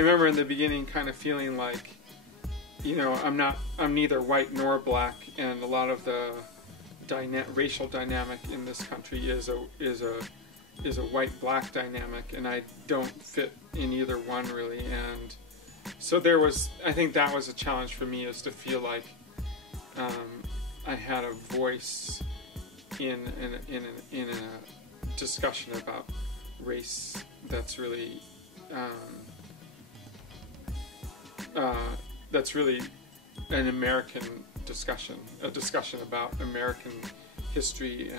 remember in the beginning kind of feeling like, you know, I'm neither white nor black, and a lot of the racial dynamic in this country is a white-black dynamic, and I don't fit in either one really. And so I think that was a challenge for me, is to feel like I had a voice in a discussion about race that's really an American discussion, a discussion about American history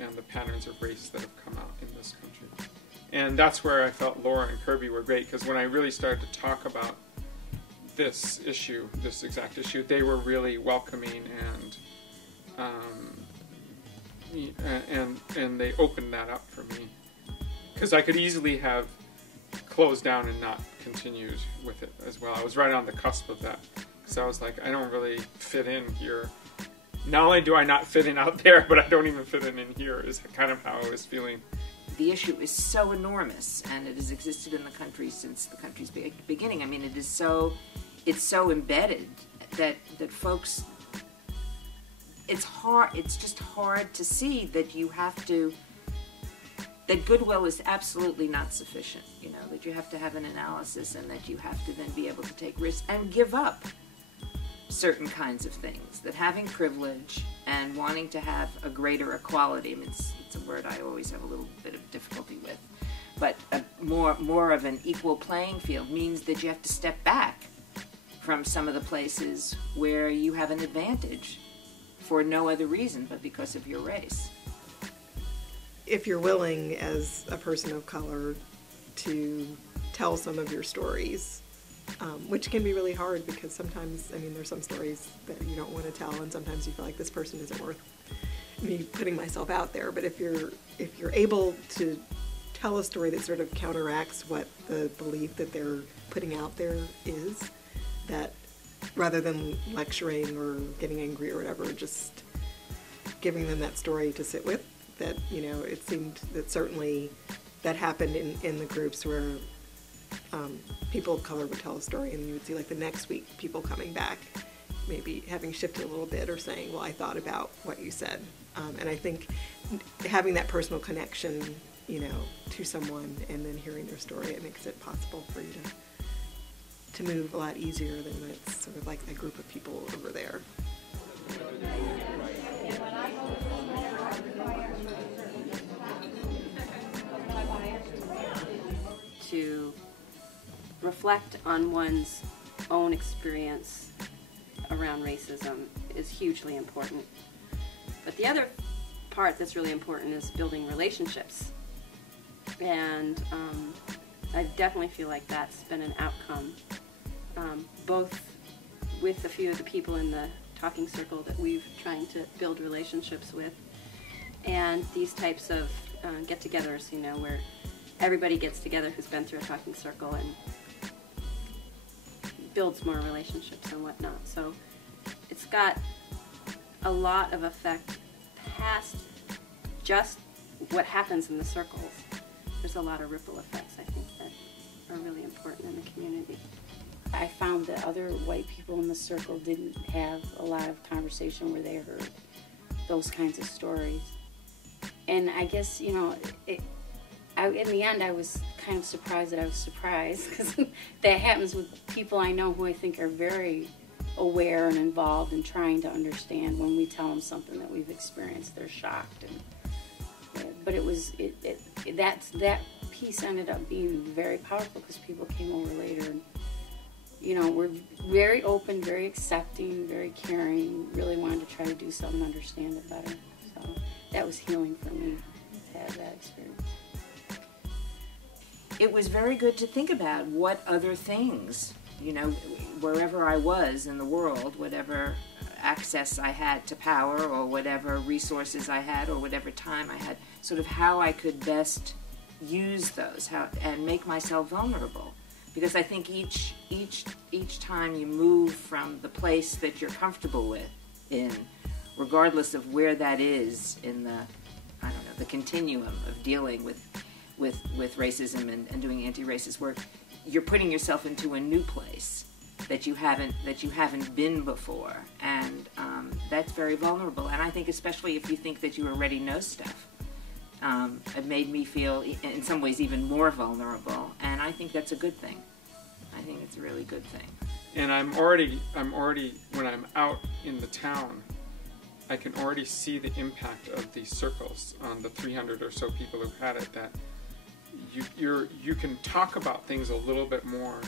and the patterns of race that have come out in this country. And that's where I felt Laura and Kirby were great, because when I really started to talk about this issue, this exact issue, they were really welcoming, and they opened that up for me, because I could easily have closed down and not continued with it as well. I was right on the cusp of that, because I was like, I don't really fit in here. Not only do I not fit in out there, but I don't even fit in here, is kind of how I was feeling. The issue is so enormous, and it has existed in the country since the country's beginning. I mean, it's so embedded that folks, it's just hard to see that that goodwill is absolutely not sufficient, you know, that you have to have an analysis, and that you have to then be able to take risks and give up certain kinds of things, that having privilege and wanting to have a greater equality, I mean, it's a word I always have a little bit of difficulty with, but more of an equal playing field means that you have to step back from some of the places where you have an advantage for no other reason but because of your race. If you're willing as a person of color to tell some of your stories, which can be really hard, because sometimes, I mean, there's some stories that you don't want to tell, and sometimes you feel like this person isn't worth me putting myself out there. But if you're able to tell a story that sort of counteracts what the belief that they're putting out there is, that rather than lecturing or getting angry or whatever, just giving them that story to sit with, that, you know, it seemed that certainly that happened in the groups where people of color would tell a story, and you would see, like, the next week people coming back, maybe having shifted a little bit, or saying, well, I thought about what you said. And I think having that personal connection, you know, to someone, and then hearing their story, it makes it possible for you to move a lot easier than when it's sort of like a group of people over there. To reflect on one's own experience around racism is hugely important. But the other part that's really important is building relationships. And I definitely feel like that's been an outcome, both with a few of the people in the talking circle that we've trying to build relationships with, and these types of get-togethers, you know, where everybody gets together who's been through a talking circle and builds more relationships and whatnot. So it's got a lot of effect past just what happens in the circles. There's a lot of ripple effects, I think, that are really important in the community. I found that other white people in the circle didn't have a lot of conversation where they heard those kinds of stories. And I guess, you know, in the end, I was kind of surprised that I was surprised, because that happens with people I know who I think are very aware and involved in trying to understand. When we tell them something that we've experienced, they're shocked. But that piece ended up being very powerful, because people came over later and, you know, were very open, very accepting, very caring, really wanted to try to do something to understand it better. So that was healing for me to have that experience. It was very good to think about what other things, you know, wherever I was in the world, whatever access I had to power, or whatever resources I had, or whatever time I had, sort of how I could best use those, and make myself vulnerable. Because I think each time you move from the place that you're comfortable with, regardless of where that is in the, I don't know, the continuum of dealing with racism and doing anti-racist work, you're putting yourself into a new place that you haven't been before, and that's very vulnerable. And I think especially if you think that you already know stuff, it made me feel in some ways even more vulnerable, and I think that's a good thing. I think it's a really good thing. And I'm already when I'm out in the town, I can already see the impact of these circles on the 300 or so people who've had it, that you can talk about things a little bit more,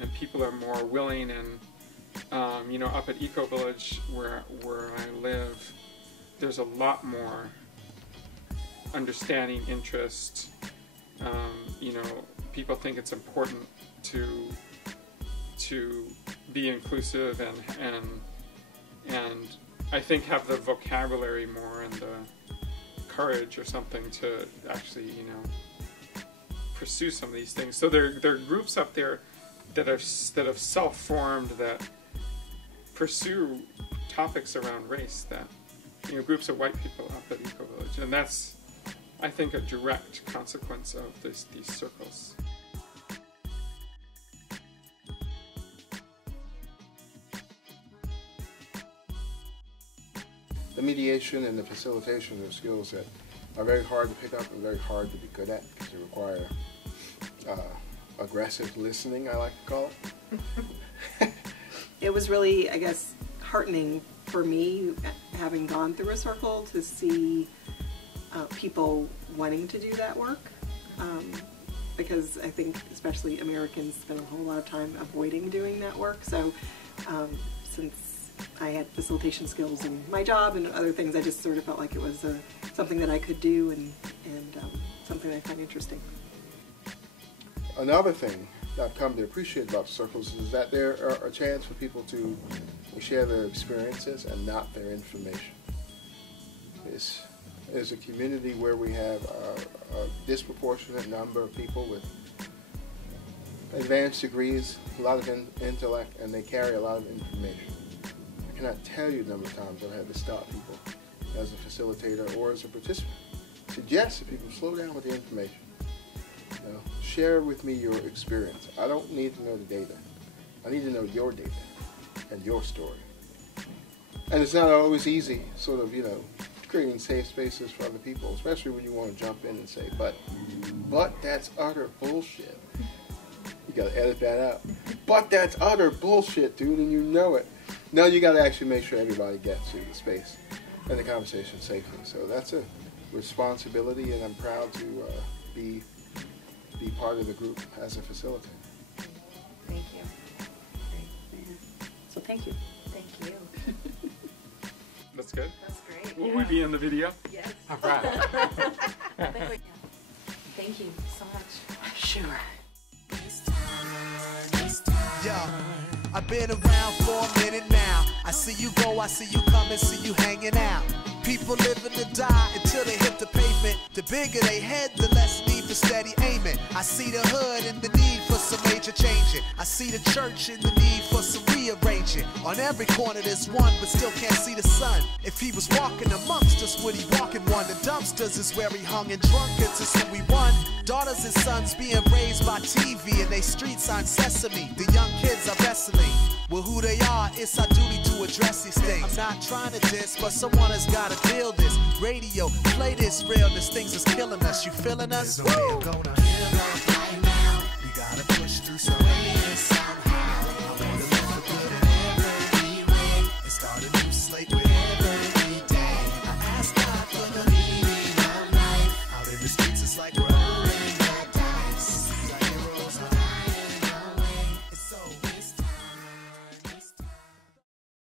and people are more willing. And you know, up at Eco Village where I live, there's a lot more understanding, interest. You know, people think it's important to be inclusive and I think have the vocabulary more and the courage or something to actually, you know, pursue some of these things. So there are groups up there that have self-formed that pursue topics around race, that, you know, groups of white people up at Eco Village, and that's, I think, a direct consequence of these circles. The mediation and the facilitation are skills that are very hard to pick up and very hard to be good at, because they require aggressive listening, I like to call it. It was really, I guess, heartening for me, having gone through a circle, to see people wanting to do that work, because I think especially Americans spend a whole lot of time avoiding doing that work. So since I had facilitation skills in my job and other things, I just sort of felt like it was something that I could do and something I find interesting. Another thing that I've come to appreciate about circles is that there are a chance for people to share their experiences and not their information. This is a community where we have a disproportionate number of people with advanced degrees, a lot of intellect, and they carry a lot of information. I cannot tell you the number of times I've had to stop people as a facilitator or as a participant. Suggest that people slow down with the information. You know, share with me your experience. I don't need to know the data. I need to know your data and your story. And it's not always easy, sort of, you know, creating safe spaces for other people, especially when you want to jump in and say, but that's utter bullshit. You got to edit that out. But that's utter bullshit, dude, and you know it. Now you got to actually make sure everybody gets to the space and the conversation safely. So that's a responsibility, and I'm proud to be part of the group as a facilitator. Thank you. Great. Yeah. So thank you. Thank you. That's good. That's great. Will we be in the video? Yes. All right. Thank you so much. Sure. Yo, I've been around for a minute now. I see you go, I see you come, and see you hanging out. People living to die until they hit the pavement. The bigger they head, the less need for steady aiming. I see the hood and the need for some major changing. I see the church and the need for some rearranging. On every corner there's one, but still can't see the sun. If he was walking amongst us, would he walk in one? The dumpsters is where he hung, and drunkards is who we won. Daughters and sons being raised by TV, and they streets on Sesame. The young kids are wrestling. Well, who they are, it's our duty to address these things. I'm not trying to diss, but someone has gotta feel this. Radio, play this realness, things is killing us. You feeling us? There's a way I'm gonna kill us right now. We gotta push through some way somehow. I wanna live for good and every way, and start a new slate with every day. I ask God for the meaning of life. Out in the streets, it's like we're